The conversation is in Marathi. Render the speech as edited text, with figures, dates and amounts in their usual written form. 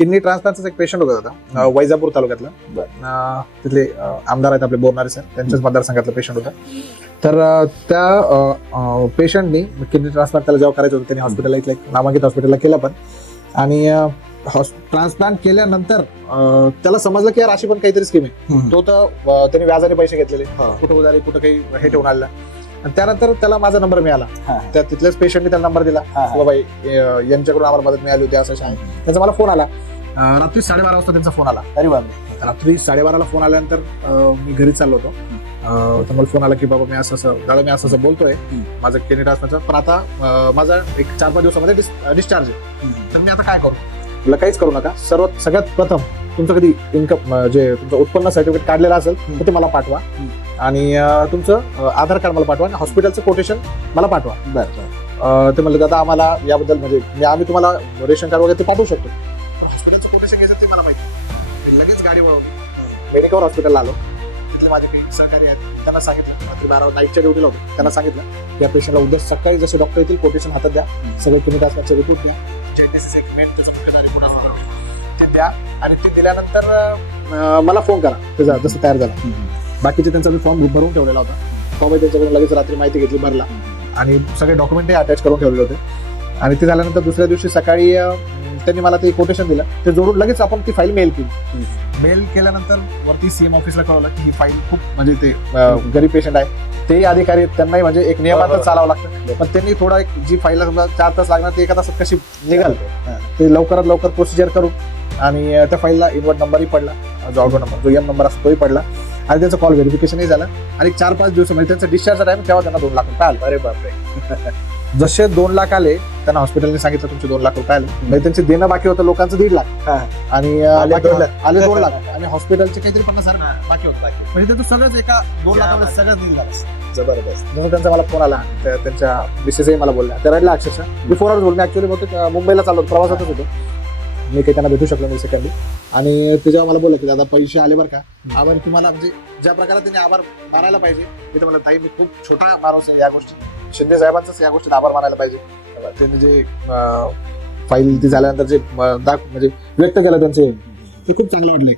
किडनी ट्रान्सप्लांटचा एक पेशंट होता दादा, वैजापूर तालुक्यातला. तिथले आमदार आहेत आपले बोरणारे सर, त्यांच्याच मतदारसंघातला पेशंट होता. तर त्या पेशंटनी किडनी ट्रान्सप्लांट त्याला जेव्हा करायचं होतं त्यांनी हॉस्पिटलला इथल्या एक नामांकित हॉस्पिटलला केलं पण. आणि ट्रान्सप्लांट केल्यानंतर त्याला समजलं की यार अशी पण काहीतरी स्कीम आहे. तो तर त्यांनी व्याजाने पैसे घेतलेले, कुठं उधारी कुठं काही हे ठेवून आलेला. आणि त्यानंतर त्याला माझा नंबर मिळाला. त्या तिथल्याच पेशंटने त्याला नंबर दिला, बाबा यांच्याकडून आम्हाला मदत मिळाली होती असं आहे. त्यांचा मला फोन आला रात्री 12:30 वाजता त्यांचा फोन आला. अरे बापरे. रात्री 12:30ला फोन आल्यानंतर मी घरी चाललो होतो. तर मला फोन आला की बाबा मी असं दादा मी असं बोलतोय, माझं किडनी ट्रान्सप्लांटचं पण आता माझा एक 4-5 दिवसामध्ये डिस्चार्ज आहे. तर मी आता काय करू? तुला काहीच करू नका. सगळ्यात प्रथम तुमचं कधी इन्कम जे तुमचं उत्पन्न सर्टिफिकेट काढलेलं असेल तर ते मला पाठवा. आणि तुमचं आधार कार्ड मला पाठवा आणि हॉस्पिटलचं कोटेशन मला पाठवा. ते म्हणलं दादा आम्हाला याबद्दल म्हणजे आम्ही तुम्हाला रेशन कार्ड वगैरे ते पाठवू शकतो. हॉस्पिटलचं कोटेशन घ्यायचं ते मला माहिती. लगेच गाडी वळवून मेडिकल हॉस्पिटलला आलो. तिथले माझे काही सहकारी आहेत, त्यांना सांगितलं रात्री 12 नाईटच्या ड्युटीला होतो. त्यांना सांगितलं या पेशंटला उद्या सकाळी जसे डॉक्टर येतील कोटेशन हातात द्या, सगळं किडनी ट्रान्सप्लांटचे रिपोर्ट द्या, एक मेन त्याचा मुख्य रिपोर्ट असतो ते द्या. आणि ते दिल्यानंतर मला फोन करा त्याचा जसं तयार झाला. बाकीचे त्यांचा मी फॉर्म भरून ठेवलेला होता. फॉर्म त्यांच्याकडून लगेच रात्री माहिती घेतली, भरला आणि सगळे डॉक्युमेंटही अटॅच करून ठेवले होते. आणि ते झाल्यानंतर दुसऱ्या दिवशी सकाळी त्यांनी मला ते कोटेशन दिलं, ते जोडून लगेच आपण ती फाईल मेल केली. मेल केल्यानंतर वरती सीएम ऑफिसला कळवलं की ही फाईल खूप म्हणजे ते गरीब पेशंट आहे, तेही अधिकारी त्यांनाही म्हणजे एक नियमातच चालावं लागतं. पण त्यांनी थोडा एक जी फाईल समजा 4 तास लागणार ते 1 तासात कशी निघाल ते लवकरात लवकर प्रोसिजर करून. आणि त्या फाईलला इनवर्ट नंबरही पडला, जो आउटवर्ड नंबर जो एम नंबर असतो तोही पडला. आणि त्यांचं कॉल व्हेरिफिकेशनही झालं. आणि 4-5 दिवसामध्ये त्यांचा डिस्चार्जचा टाइम तेव्हा त्यांना 2 लाख रुपये आले. अरे बापरे. जसे 2 लाख आले त्यांना हॉस्पिटलने सांगितलं तुमचे 2 लाख रुपये आले. म्हणजे त्यांचे देणं बाकी होतं लोकांचं 1.5 लाख. आणि आले 2 लाख. आले 2 लाख आणि हॉस्पिटलचे काहीतरी 50,000 बाकी होतं. म्हणजे त्याचं सगळंच एका 2 लाखामध्ये सगळं दिलं झालं. जबरदस्त. म्हणून त्यांचा मला फोन आला. त्यांच्या मिसेसही मला बोलल्या, त्या रडल्या अक्षरशः. मी फोनवर बोललो. मी ऍक्च्युअली बहुतेक मुंबईला चाललो होतो, प्रवासातच होतो. मी काही त्यांना भेटू शकलो नाही सेकंडली. आणि ते जेव्हा मला बोललं की दादा पैसे आले बरं का, आभार तुम्हाला म्हणजे ज्या प्रकारे त्यांनी आभार मानायला पाहिजे. मी तर म्हणलं ताई मी खूप छोटा माणूस आहे, या गोष्टी शिंदे साहेबांचाच या गोष्टीत आभार मानायला पाहिजे. त्यांनी जे फाईल ती झाल्यानंतर जे म्हणजे व्यक्त केलं त्यांचं ते खूप चांगलं वाटलंय.